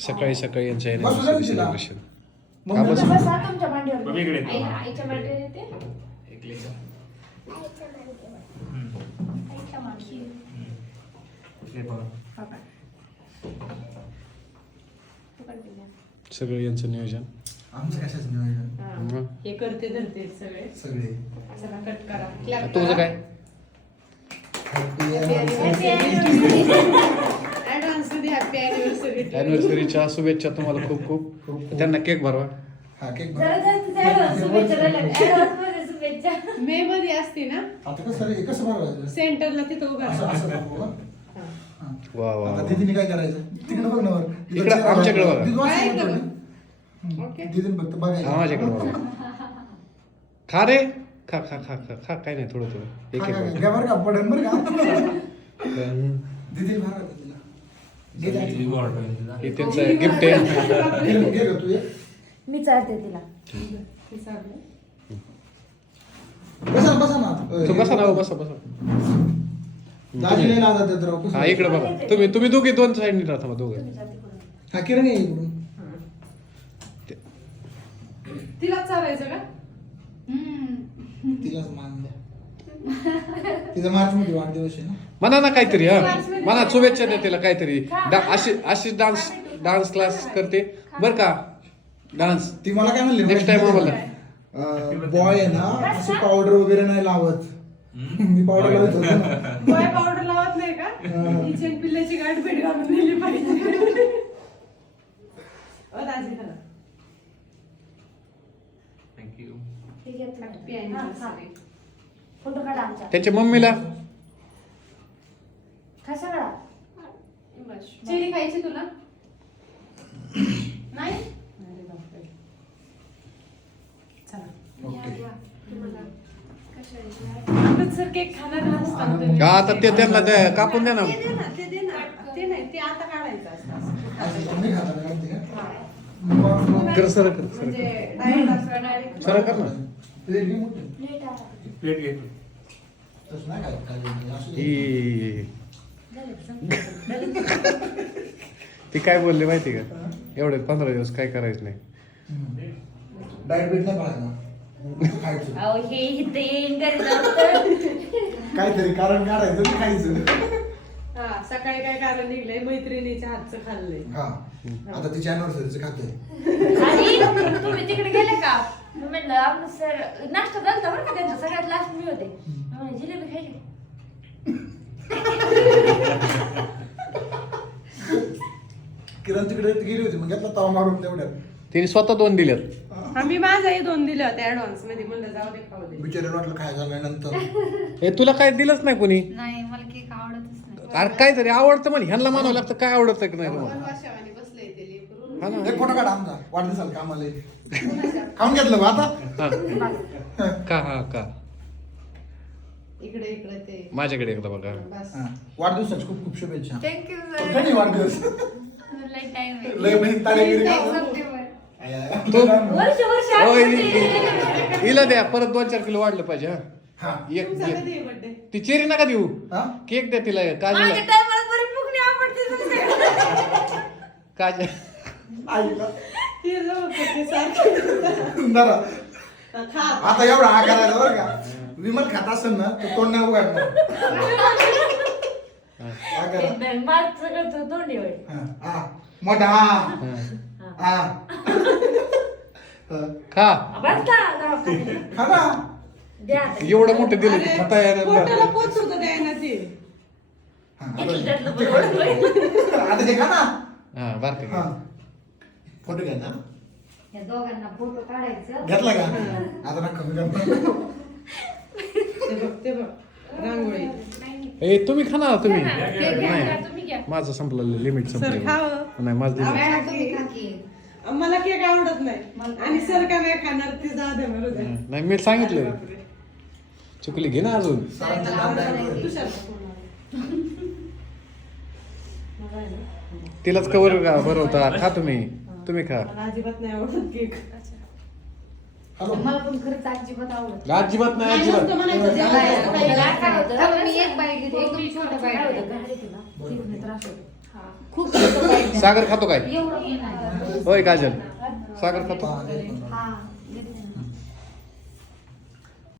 सकाळी सकाळी यांचं बसू द्या ना तिला. सेलिब्रेशन मग का बस नंतर- बसा तुमच्या मांडीवर मम्मी इकडे येतो. आई- आईच्या मांडीवर येते एकलीचं. आईच्या मांडीवर हे बघा. सगळं यांचं नियोजन आमचं कशाच नियोजन हा. मग? हे करते धरते सगळे सगळे चला कट करा Clap तुझं करा. काय Happy Happy anniversary. anniversary. Advance मध्ये हॅपी अॅनिव्हर्सरी अॅनिव्हर्सरीच्या शुभेच्छा तुम्हाला खूप खूप. त्यांना केक भरवा हा केक शुभेच्छा मे मध्ये असते ना आता कसं रे कसं बनवायचं सेंटरला तिथं उभा असं राहा. असं दाखवू का? हा. वा वा आता वा. दीदीने काय करायचं तिकडे बघ ना वर. इकडे इकडं, चेहरा आमच्याकडे बघा. बघा. दीदी वाचून काय बघ करू? थोडी. हम्म. ओके. दीदीने फक्त बघायचं हा माझ्याकडे बघा खा रे खा खा खा खा खा काय नाही थोडं थोडं एक एक बरं का पडेल बरं का हम्म. दीदीला भरा का तिला घे जा. ही आहे त्यांचं गिफ्ट आहे. मी चालते तिला. बसा ना बसा ना. तू बसा ना हो, बसा बसा. दाजी लय लाजत आहेत राव. हा इकडे बघा. तुम्ही तुम्ही दोघे दोन साईडनी राहता मग दोघं. तुम्ही. हा किरण ये इकडून. तिला चालायचं का? तिलाच मान द्या तिचा मार्च मध्ये वाढदिवस आहे ना? म्हणा ना काहीतरी हा. म्हणा शुभेच्छा द्या तिला काहीतरी. डा- अशी अशी डान्स डान्स क्लास करते. बर का? डान्स ती मला काय म्हणली? Next time आम्हाला. बॉय आहे ना अशी पावडर वगैरे नाही लावत. मी पावडर लावत होतो ना. बॉय पावडर लावत नाही का. किचन पिल्ल्याची गाठ भेट घालून दिली पाहिजे. अ, दाजी तुम्ही. हा, हा. फोटो काढा त्याच्या मम्मीला? कशा काढा चेरी खायची तुला? नाही? सर केक खाणार. का आता ते त्यांना द्या- कापून द्या ना. ते दे ना ते दे ना. ते नाही ते आता काढायचं असतं. असं. असं तुम्ही खाता का काढते का? हा. मग- कर सर कर सर म्हणजे सर कर ना. प्लेट घे ती काय बोलली माहिती का एवढे पंधरा दिवस काय करायचं नाही. डाएट बीट पाळायचं हे. काहीतरी कारण काढायचं खायचं हा सकाळी काय कारण निघलंय मैत्रिणीच्या हातचं खाल्लंय हा आता तिच्या अॅनिव्हर्सरीचं खाते आणि तुम्ही तिकडे गेले का मी म्हणलं आपण सर नाश्ता झालता बरं का त्यांचा सगळ्यात लास्ट मी होते मी तिकडे गेली होती मग घेतला तवा मारून तेवढ्यात. तिने स्वतः दोन दिल्यात आम्ही माझाही दोन दिले होते ऍडव्हान्समध्ये म्हणलं जाऊ दे खाऊ दे. बिचारे वाटलं खायचं झालं नंतर. हे तुला काय दिलंच नाही कोणी? नाही मला केक आवडतच नाही. अरे काहीतरी आवडतं म्हणे ह्यांना म्हणावं लागतं काय आवडतं की नाही तुम्हाला? वनवाशावानी बसलंय ते लेकरू. हा ना. एक फोटो काढा आमचा वाढदिवसाला कामाला ये. खाऊन घेतलं बा आता. हा. का हा का? इकडे इकडे ते. माझ्याकडे एकदा बघा. बस. हा. वाढदिवसाची खूप खूप शुभेच्छा. थँक्यू कधी वाढदिवस लय टाइम? सप्टेंबर. वर्ष वर्ष आधी हिला द्या परत दोन चार किलो वाढलं पाहिजे हा. एक ती चेरी नका देऊ. हा? केक द्या तिला माझ्या काजूला टायमाला बरी फुगणी आवडते तुमच्या. काज. आईला. जरा. आता एवढा हा करायला बरं का. विमल खात असेल ना तर तोंड नाही उघडणार. हा करा. माझ सगळं तो तोंडी होईल. हा, हा. मोठा हा. हा. हा. खा. बसला जाऊ. खाली. खा ना. द्या आता. एवढं मोठं दिलं की अरे, खाता येणार पोटाला नाही. पोच होतं द्यायला ते हा, किती त्यातलं आता- बरोबर होईल. आता ते खा ना. हा बारके हा. फोटो घ्या ना. या दोघांना फोटो काढायचं. घेतला का? आता ना कमी करणार ते बघ ते बघ. रांगोळी. ए तुम्ही खा ना तुम्ही. नाही. माझं संपलं लिमिट संपलं. नाही माझं की. मला केक आवडत नाही. आणि सर का नाही खाणार ते जाऊ दे मरू दे. नाही मी सांगितलं. चुकली घे ना अजून? तुषार तिलाच कवर बरं होता. खा तुम्ही. तुम्ही खा. मला अजिबात नाही आवडत केक मला पण खरंच अजिबात आवडत अजिबात नाही अजिबात. म्हणायचं काय? मी एक बाईट घेते, एकदम छोटं बाईट घेते. सागर खातो काय? एवढं पण नाही. होय काजल. सागर खातो. हा.